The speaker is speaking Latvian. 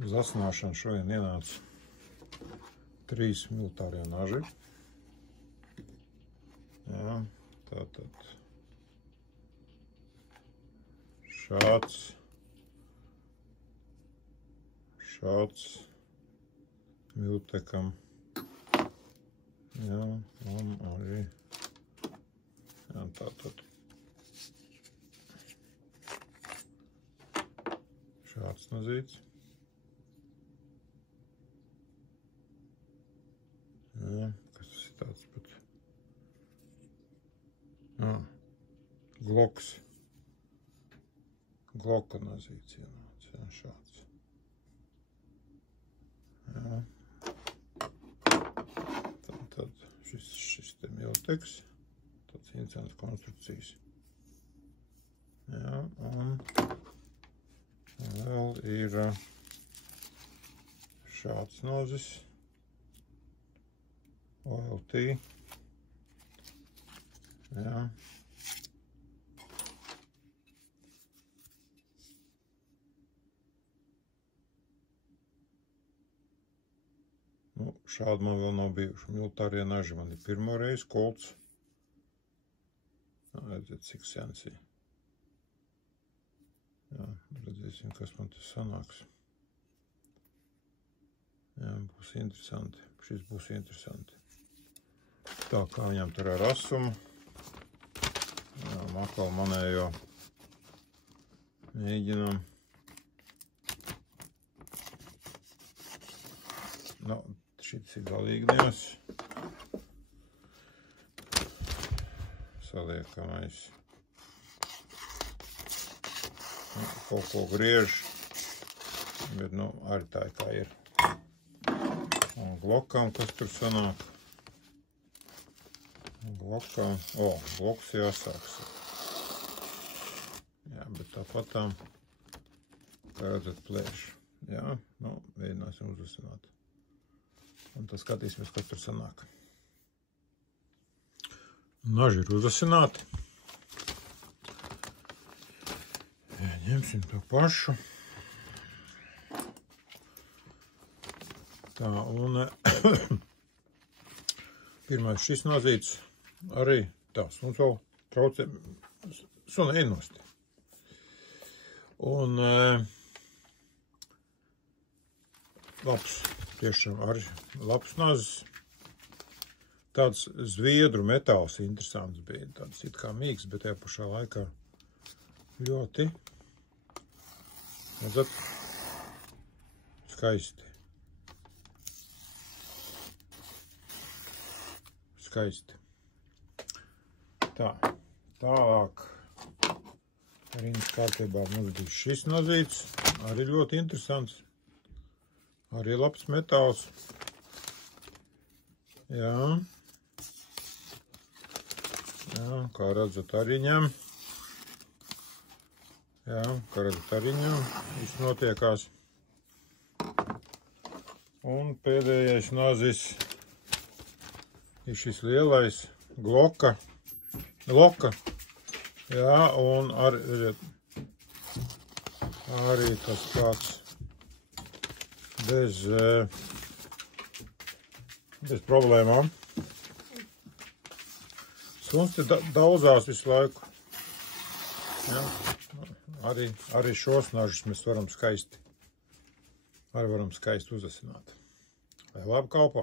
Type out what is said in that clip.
Uz asināšanu šodien ienāca 3 militārie naži. Jā, tātad šāds Miltekam. Jā, un arī jā, tātad šāds nazīts. Jā, kas tas ir tāds pat? Jā, Glocka nazīts ienāca, jā, šāds. Jā. Tad šis te Milteks, tāds interesants konstrukcijas. Jā, un vēl ir šāds nozis. OLT. Jā. Nu, šādi man vēl nav bijuši. Militārie naži man ir pirmo reizi kolts. Redziet, cik sensī. Jā, redzēsim, kas man tas sanāks. Jā, būs interesanti. Šis būs interesanti. Tā kā viņam tur ar asumu. Jā, makal manējo mēģinām. Nu, šis ir galīgi nevis. Saliekamais. Kaut ko griež. Bet, nu, arī tā kā ir. Un Glockam, kas tur sanāk. Glockam. Glocks jāsāks. Jā, bet tāpatām, kā redzat, plēš. Jā, nu, mēģināsim uzasināt. Un tad skatīsimies, kas tur sanāk. Naži ir uzasināti. Ņemsim to pašu. Tā, un pirmais šis nazīts arī tā, suns vēl traucē, suna ienosti. Un labs, tiešām arī labs nazis. Tāds zviedru metāls interesants bija, tāds it kā mīgs, bet tajā pašā laikā ļoti, redzat, skaisti. Skaisti. Tā, tālāk rindas kārtībā mums bija šis nazīts, arī ļoti interesants, arī labs metāls. Jā, kā redzat arī ņem. Jā, kā redzat arī ņem, viss notiekās. Un pēdējais nazis ir šis lielais Glocka. Jā, un arī tas kāds bez problēmām. Suns te daudzās visu laiku. Jā, arī šos nažus mēs varam skaisti uzasināt. Lai labi kalpo!